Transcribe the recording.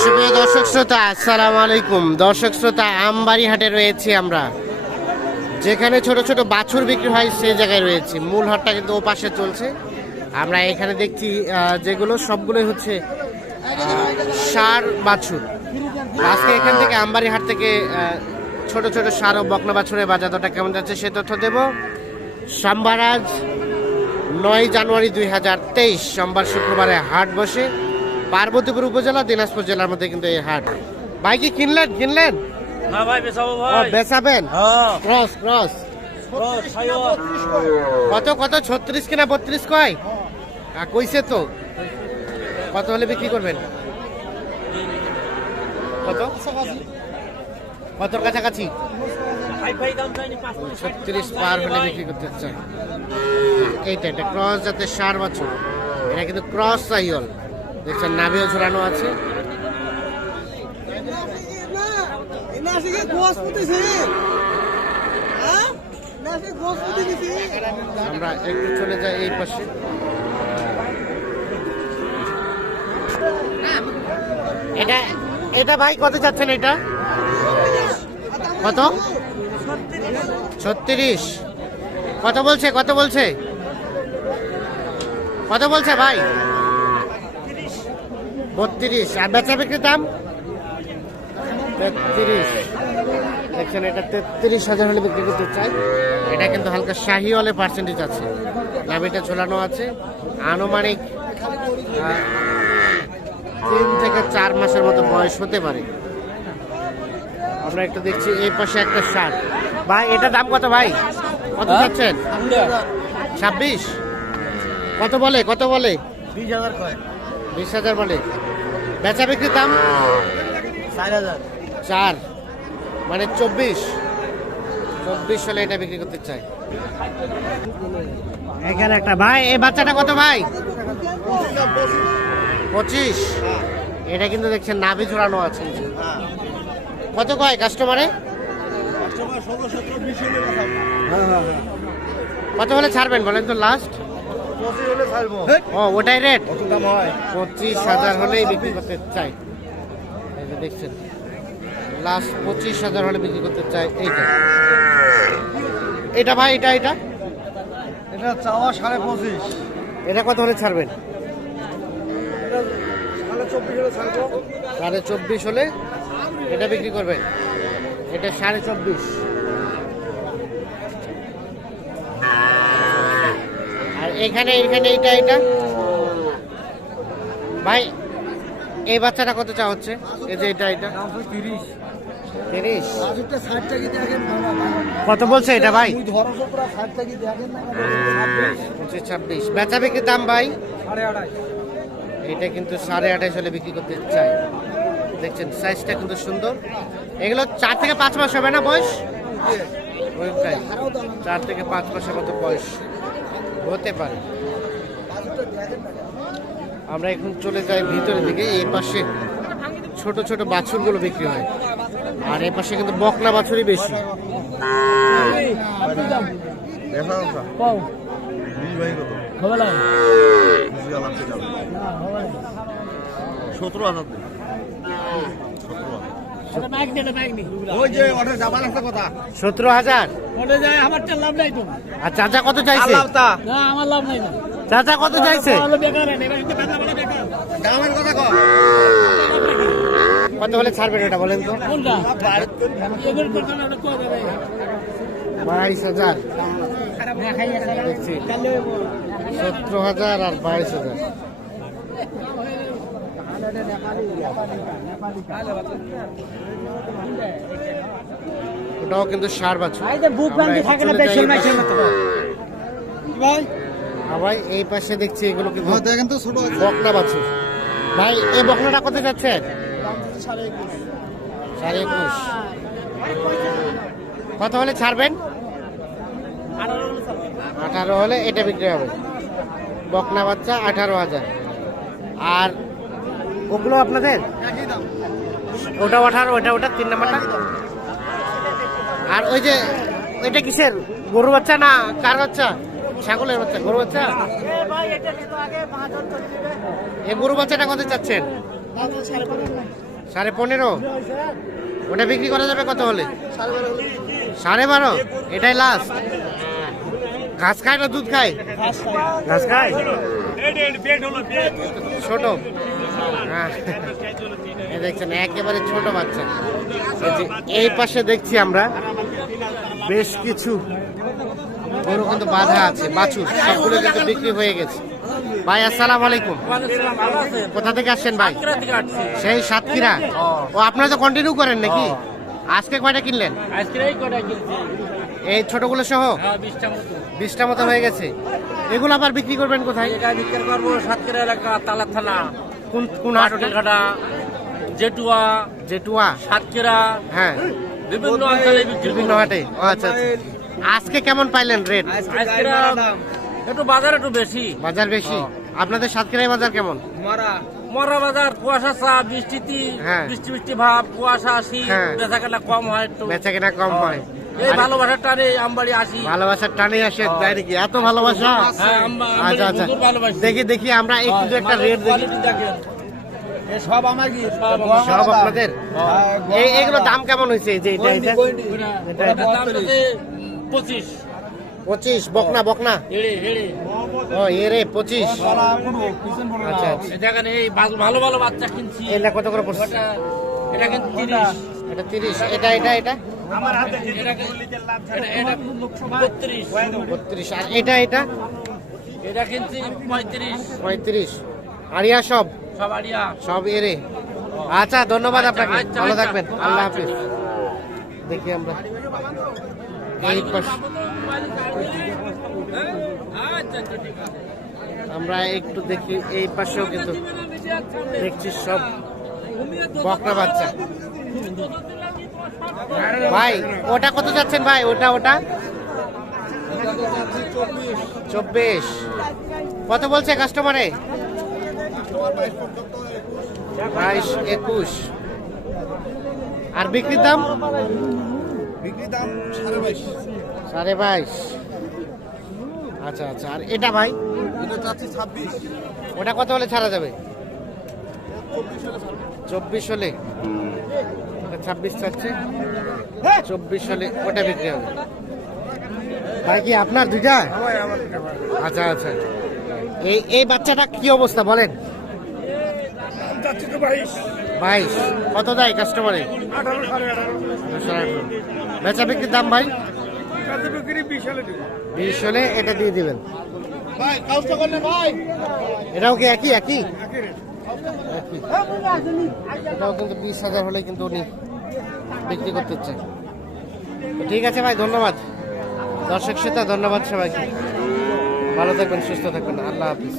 সুপ্রিয় দর্শক শ্রোতা, আসসালামু আলাইকুম। দর্শক শ্রোতা, আমবাড়ি হাটে রয়েছি আমরা, যেখানে ছোট ছোট বাছুর বিক্রি হয় সেই জায়গায় রয়েছি। মূল হাটটা কিন্তু ও পাশে চলছে। আমরা এখানে দেখছি যেগুলো সবগুলোই হচ্ছে ষাঁড় বাছুর। আজকে এখান থেকে আমবাড়ি হাট থেকে ছোট ছোট ষাঁড় ও বকনা বাছুরের বাজার দরটা কেমন যাচ্ছে সে তথ্য দেব। সোমবার আজ 9 জানুয়ারি 2023, সোমবার শুক্রবারে হাট বসে পার্বতীপুর উপজেলা দিনাজপুর জেলার মধ্যে কিন্তু এই হাট। ভাই কি কিনলেন? না ভাই বেচাবো ভাই। বেচাবেন? হ্যাঁ ক্রস কত 36 কিনা 32 কয়? কইছে তো। কত হলে বিক্রি করবেন? কত কাছাকাছি? 36 পার হলে বিক্রি করতে চাই। এটা ক্রস যাতে ষাঁড় বাছুর, এটা কিন্তু ক্রস সাইওয়াল। দেখছেন নাভিও ঝোলানো আছে। আমরা একটু চলে যাই এই পাশে। এটা ভাই কত চাচ্ছেন? এটা কত? 36। কত বলছে ভাই? 32। আর বেচা বিক্রির দাম 33। দেখছেন এটা 33,000 হলে বিক্রি করতে চাই। এটা কিন্তু হালকা শাহিওয়ালে পার্সেন্টেজ আছে, নাভিটা ঝোলানো আছে। আনুমানিক 3 থেকে 4 মাসের মতো বয়স হতে পারে। আমরা একটু দেখছি এই পাশে একটা ষাঁড়। ভাই এটা দাম কত ভাই? কত চাচ্ছেন? 26। কত বলে? 20,000 বলে। বেচা বিক্রির দাম 4, মানে 24 হলে এটা বিক্রি করতে চাই। এখানে একটা ভাই, এই বাচ্চাটা কত ভাই? 25। এটা কিন্তু দেখছেন নাভি ঝোলানো আছে। কত কয় কাস্টমারে? কত হলে ছাড়বেন বলেন তো লাস্ট? ওটাই রেট? 25,000 হলেই বিক্রি করতে চাই। এই যে দেখছেন লাস্ট 25,000 হলে বিক্রি করতে চাই। এটা ভাই এটা চাওয়া 25.5। এটা কত হলে ছাড়বেন? 24.5 হলে এটা বিক্রি করবেন। এটা 24.5। আর এখানে এটা ভাই এই বাচ্চাটা কত চা হচ্ছে? এই যে এটা 30। কত বলছে এটা ভাই? 26। বেচা বিক্রির দাম ভাই? এটা কিন্তু 28.5 হলে বিক্রি করতে চাই। দেখছেন সাইজটা কিন্তু সুন্দর। এগুলো 4 থেকে 5 মাস হবে না বয়স? 4 থেকে 5 মাসের মতো বয়স হতে পারে। আমরা এখন চলে যাই ভিতরের দিকে। এই পাশে ছোট ছোট বাছুরগুলো বিক্রি হয়, আর এই পাশে কিন্তু বকনা বাছুরই বেশি। 17,000। আর চাচা কত চাইছে? চাচা কত চাইছে? কত হলে ছাড়বেন এটা বলেন তো? 22,000। দেখছি 17,000 আর 22,000। ওটাও কিন্তু ষাঁড় বাছুর। ভাই এই পাশে দেখছি এগুলো কিন্তু বকনা বাছুর। ভাই এই বকনাটা কত যাচ্ছে? 21.5। কত হলে ছাড়বেন? 18 হলে এটা বিক্রি হবে। বকনা বাচ্চা 18,000। আর ওগুলো আপনাদের? ওটা 18, ওটা 3 নাম্বারটা। আর ওই যে এটা কিসের? গরু বাচ্চা না কার বাচ্চা? ছাগলের বাচ্চা? গরু বাচ্চা? এই গরু বাচ্চাটা কত চাচ্ছেন? 15.5। ওটা বিক্রি করা যাবে কত হলে? 12.5। এটাই লাস্ট। ঘাস খায় না দুধ খায়? ঘাস খায়। ছোট, হ্যাঁ, এই দেখছেন একেবারে ছোট বাচ্চা। এই যে এই পাশে দেখছি আমরা বেশ কিছু গরু কিন্তু বাঁধা আছে, বাছুর সবগুলো কিন্তু বিক্রি হয়ে গেছে। ভাই আসসালামু আলাইকুম, কোথা থেকে আসছেন ভাই? সেই সাতক্ষীরা। ও আপনারা তো কন্টিনিউ করেন নাকি? আজকে কয়টা কিনলেন? এই ছোটগুলো সহ 20টা মতো হয়ে গেছে। এগুলো আবার বিক্রি করবেন কোথায়? বিক্রি করবো সাতক্ষীরা এলাকা, তালা থানা, কোন কোন হাটে? ঘাটা, জেটুয়া, জেটুয়া, সাতক্ষীরা, হ্যাঁ, বিভিন্ন অঞ্চলে বিক্রি বিভিন্ন হাটে। ও আচ্ছা আচ্ছা। আজকে কেমন পাইলেন রেট? সাতক্ষীরা একটু বাজার একটু বেশি। বাজার বেশি। আপনাদের সাতক্ষীরায় বাজার কেমন? মরা বাজার, কুয়াশা চা, বৃষ্টিতে হ্যাঁ। বৃষ্টি ভাব, কুয়াশা আসি, হ্যাঁ। বেচা কেনা কম হয় একটু। বেচা কেনা কম হয়। এই ভালোবাসার টানে আমবাড়ি আসি। ভালোবাসার টানে আসে তাই নাকি? এত ভালোবাসা? হ্যাঁ, আচ্ছা আচ্ছা, ভালোবাসি। দেখি দেখি আমরা একটু একটা রেট দেখি। কোয়ালিটি দেখেন, সব আমার কি সব আপনাদের? এইগুলো দাম কেমন হয়েছে? এই যে এটা এটা এটা দাম হচ্ছে 25। 25। বকনা বকনা, হেড়ে হেড়ে। ও এরে 25। আচ্ছা আচ্ছা। এই দেখেন এই ভালো ভালো বাচ্চা কিনছি। এটা কত করে পড়ছে? এটা কিন্তু 30। এটা 30। এটা এটা এটা আমার হাতে এটা 32। 32। আর এটা এটা এটা কিনছি 35। 35। আরিয়া সব সব আড়িয়া। সব এরে। আচ্ছা ধন্যবাদ আপনাকে, আচ্ছা, ভালো আচ্ছা। থাকবেন, আল্লাহ আচ্ছা, হাফিজ। দেখি আমরা এই পাশে আচ্ছা ঠিক আছে। আমরা একটু দেখি এই পাশেও কিন্তু দেখছি সব বকনা বাচ্চা। ভাই ওটা কত যাচ্ছেন ভাই? ওটা ওটা 24। কত বলছে কাস্টমারে? 22, 21। আর বিক্রির দাম? 22.5। আচ্ছা আচ্ছা। আর এটা ভাই? 26। ওটা কত হলে ছাড়া যাবে? 24 হলে। 26 চাচ্ছে, 24 হলে ওটা বিক্রি হবে। ভাই কি আপনার দুইটা? আচ্ছা আচ্ছা। এই বাচ্চাটা কি অবস্থা বলেন? 22। কত দেয় কাস্টমারে? 18। বেচা বিক্রির দাম ভাই? 20 হলে এটা দিয়ে দিবেন। এটাও কি একই একই? এটাও কিন্তু 20,000 হলে কিন্তু উনি বিক্রি করতে চান। ঠিক আছে ভাই, ধন্যবাদ। দর্শক শ্রোতা ধন্যবাদ সবাইকে, ভালো থাকবেন, সুস্থ থাকবেন, আল্লাহ হাফিজ।